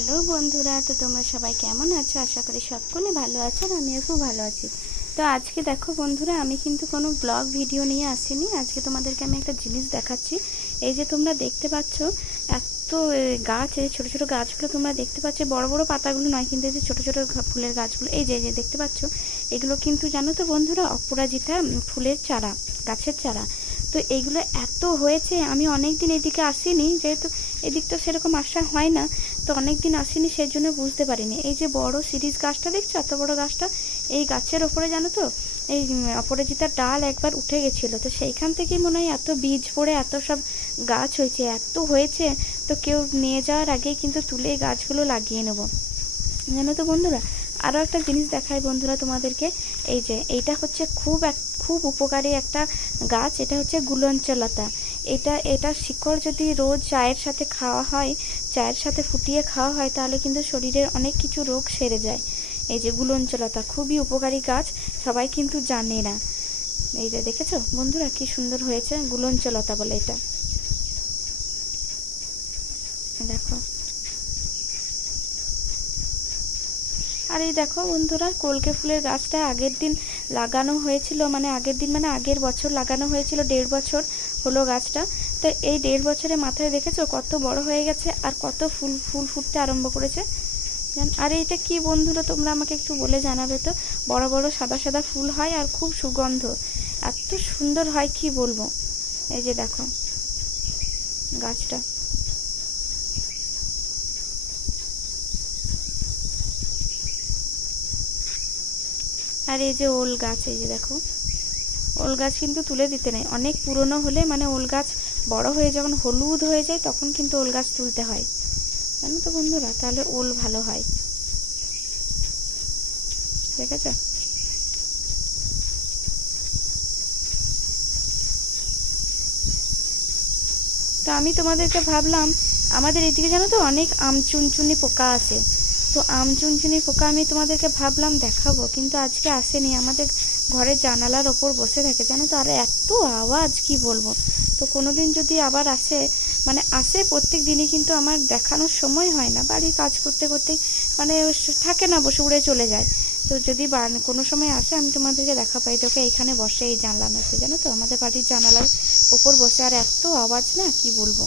Hello বন্ধুরা, তো তোমরা সবাই কেমন আছো? আশা করি সকলে ভালো আছো আর আমিও খুব ভালো আছি। তো আজকে দেখো বন্ধুরা, আমি কিন্তু কোনো ব্লগ ভিডিও নিয়ে আসিনি। আজকে তোমাদেরকে আমি একটা জিনিস দেখাচ্ছি। এই যে তোমরা দেখতে পাচ্ছ, এত গাছ, এই ছোটো ছোটো গাছগুলো তোমরা দেখতে পাচ্ছ বড় বড় পাতাগুলো নয়, কিন্তু এই যে ছোটো ছোটো ফুলের গাছগুলো, এই যে যে দেখতে পাচ্ছ, এগুলো কিন্তু জানো তো বন্ধুরা, অপরাজিতা ফুলের চারা, গাছের চারা। তো এইগুলো এত হয়েছে, আমি অনেক দিন এদিকে আসিনি, যেহেতু এদিকটা সেরকম আসা হয় না, তো অনেক দিন আসিনি সেই জন্য বুঝতে পারিনি। এই যে বড় সিরিজ গাছটা দেখছ, এত বড় গাছটা? এই গাছের ওপরে জানো তো, এই অপরাজিতার ডাল একবার উঠে গেছিল, তো সেইখান থেকেই মনে হয় এত বীজ পড়ে, এত সব গাছ হয়েছে, এত হয়েছে, তো কেউ নিয়ে যাওয়ার আগেই কিন্তু তুলে গাছগুলো লাগিয়ে নেব। জানো তো বন্ধুরা আরও একটা জিনিস দেখাই বন্ধুরা তোমাদেরকে, এই যে এইটা হচ্ছে খুব এক, খুব উপকারী একটা গাছ, এটা হচ্ছে গুলঞ্চলতা। এটা এটা শিকড় যদি রোজ চায়ের সাথে খাওয়া হয়, চায়ের সাথে ফুটিয়ে খাওয়া হয়, তাহলে কিন্তু শরীরের অনেক কিছু রোগ সেরে যায়। এই যে গুলঞ্চলতা, খুবই উপকারী গাছ, সবাই কিন্তু জানে না। এই যে দেখেছ? বন্ধুরা কি সুন্দর হয়েছে গুলঞ্চলতা বলে এটা। দেখো। আর এই দেখো বন্ধুরা, কলকে ফুলের গাছটা আগের দিন লাগানো হয়েছিল মানে আগের দিন মানে আগের বছর লাগানো হয়েছিল, দেড় বছর হলো গাছটা। তো এই দেড় বছরের মাথায় দেখেছ কত বড় হয়ে গেছে আর কত ফুল ফুল ফুটতে আরম্ভ করেছে? আর এইটা কি বন্ধুরা, তোমরা আমাকে একটু বলে জানাবে তো? বড় বড়, সাদা সাদা ফুল হয় আর খুব সুগন্ধ। এত সুন্দর হয় কি বলব? এই যে দেখো গাছটা। আর এই যে ওল গাছ, এই যে দেখো। ওল গাছ কিন্তু তুলে দিতে নেই। অনেক পুরনো হলে মানে ওল গাছ বড় হয়ে যখন হলুদ হয়ে যায়, তখন কিন্তু ওল গাছ তুলতে হয়। জানো তো বন্ধুরা, তাহলে ওল ভালো হয়। দেখেছ? তো আমি তোমাদেরকে ভাবলাম, আমাদের এদিকে জানো তো অনেক আম চুনচুনি পোকা আছে। তো আম চুনচুনি পোকা আমি তোমাদেরকে ভাবলাম দেখাবো, কিন্তু আজকে আসেনি। আমাদের ঘরের জানালার ওপর বসে থাকে, জানো তো? আর এত আওয়াজ, কি বলব? তো কোনো দিন যদি আবার আসে মানে আসে প্রত্যেক দিনই, কিন্তু আমার দেখানোর সময় হয় না। বাড়ির কাজ করতে করতেই মানে থাকে না, বসে উড়ে চলে যায়। তো যদি কোনো সময় আসে, আমি তোমাদেরকে দেখা পাই তোকে এইখানে বসে এই মধ্যে জানো তো? আমাদের বাড়ির জানালার ওপর বসে, আর এত আওয়াজ না, কি বলব?